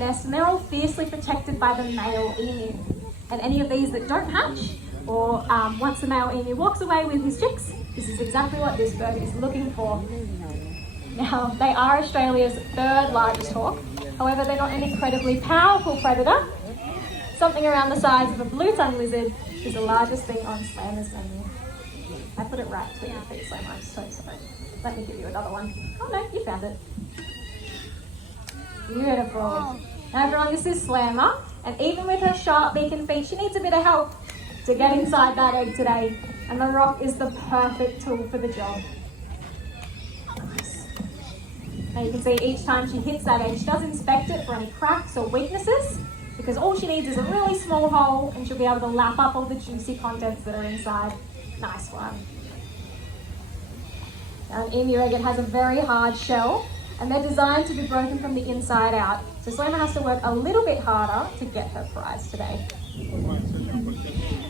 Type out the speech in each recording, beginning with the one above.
nest, and they're all fiercely protected by the male emu. And any of these that don't hatch, or once the male emu walks away with his chicks, this is exactly what this bird is looking for. Now, they are Australia's third largest hawk. However, they're not an incredibly powerful predator. Something around the size of a blue-tongued lizard is the largest thing on Slammer's menu. I put it right between your feet, Slammer. I'm so sorry. Let me give you another one. Oh no, you found it. Beautiful. Now everyone, this is Slammer, and even with her sharp beak and feet, she needs a bit of help to get inside that egg today. And the rock is the perfect tool for the job. Nice. Now you can see each time she hits that egg, she does inspect it for any cracks or weaknesses, because all she needs is a really small hole and she'll be able to lap up all the juicy contents that are inside. Nice one. Now an emu egg, it has a very hard shell, and they're designed to be broken from the inside out. So Slammer has to work a little bit harder to get her prize today.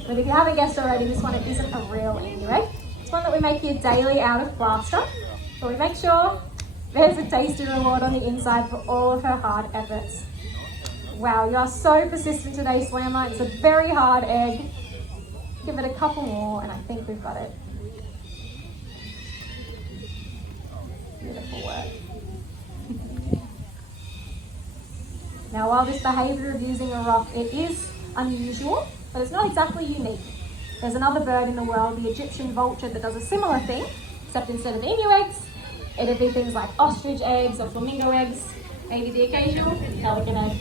But if you haven't guessed already, this one isn't a real emu egg. It's one that we make here daily out of plaster. So we make sure there's a tasty reward on the inside for all of her hard efforts. Wow, you are so persistent today, Slammer. It's a very hard egg. Give it a couple more and I think we've got it. Beautiful work. Now, while this behaviour of using a rock, it is unusual, but it's not exactly unique. There's another bird in the world, the Egyptian vulture, that does a similar thing, except instead of emu eggs, it'd be things like ostrich eggs or flamingo eggs, maybe the occasional pelican egg.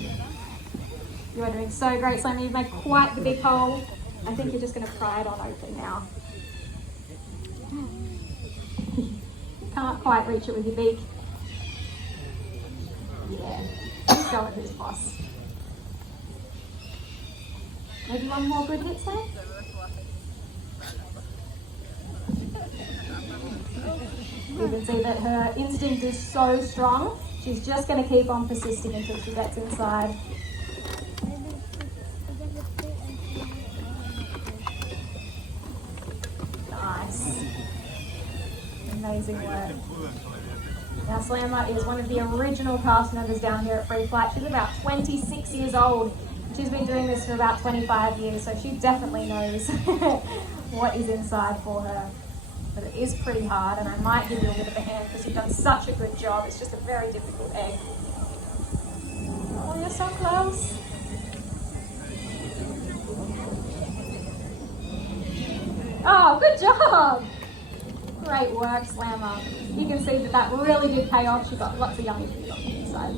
You are doing so great, Slammer. You've made quite the big hole. I think you're just going to pry it on open now. Can't quite reach it with your beak. Yeah, just go with who's boss. Maybe one more good hit, Sam? You can see that her instinct is so strong. She's just going to keep on persisting until she gets inside. Nice. Amazing work. Now Slammer is one of the original cast members down here at Free Flight. She's about 26 years old. She's been doing this for about 25 years, so she definitely knows what is inside for her. But it is pretty hard, and I might give you a bit of a hand because you've done such a good job. It's just a very difficult egg. Oh, you're so close. Oh, good job. Great work, Slammer. You can see that really did pay off. She got lots of yummy food on the inside.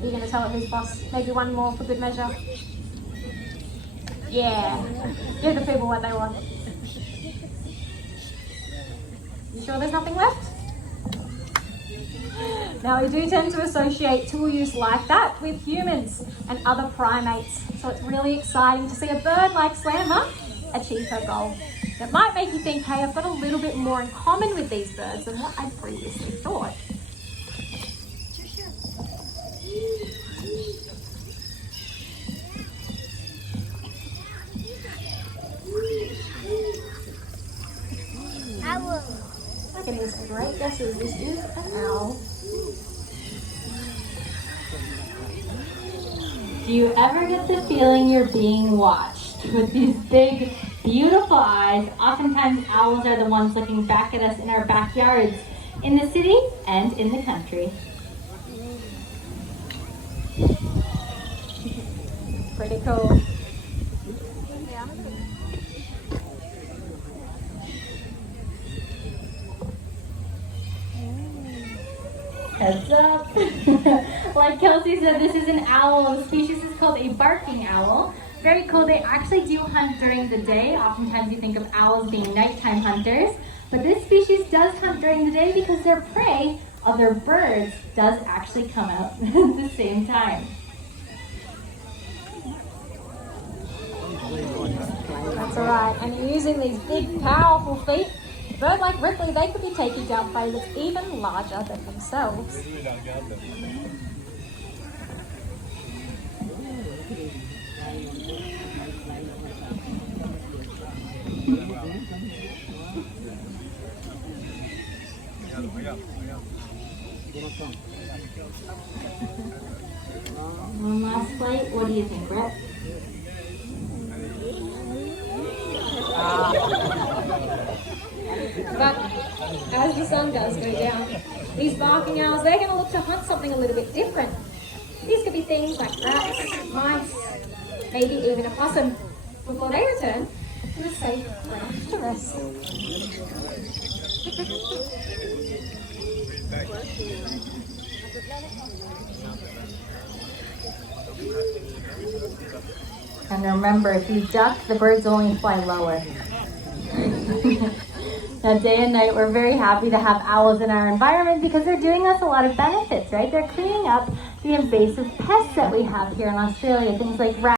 Are you going to tell it who's boss? Maybe one more for good measure? Yeah. Give the people what they want. You sure there's nothing left? Now, we do tend to associate tool use like that with humans and other primates. So it's really exciting to see a bird like Slammer achieve her goal. It might make you think, hey, I've got a little bit more in common with these birds than what I previously thought. Owl. I'm getting some great guesses. This is an owl. Do you ever get the feeling you're being watched? With these big, beautiful eyes, oftentimes owls are the ones looking back at us in our backyards, in the city and in the country. Pretty cool. Heads up. Like Kelsey said, this is an owl. The species is called a barking owl. Very cool. They actually do hunt during the day. Oftentimes you think of owls being nighttime hunters, but this species does hunt during the day because their prey, other birds, does actually come out at the same time. That's alright. And using these big, powerful feet, a bird like Ripley, they could be taking down prey that's even larger than themselves. One last flight. What do you think, Brett? But as the sun does go down, these barking owls, they're going to look to hunt something a little bit different. These could be things like rats, mice, maybe even a possum, before they return to a safe ground to rest. And remember, if you duck, the birds only fly lower. Now, day and night, we're very happy to have owls in our environment because they're doing us a lot of benefits, right? They're cleaning up the invasive pests that we have here in Australia, things like rats.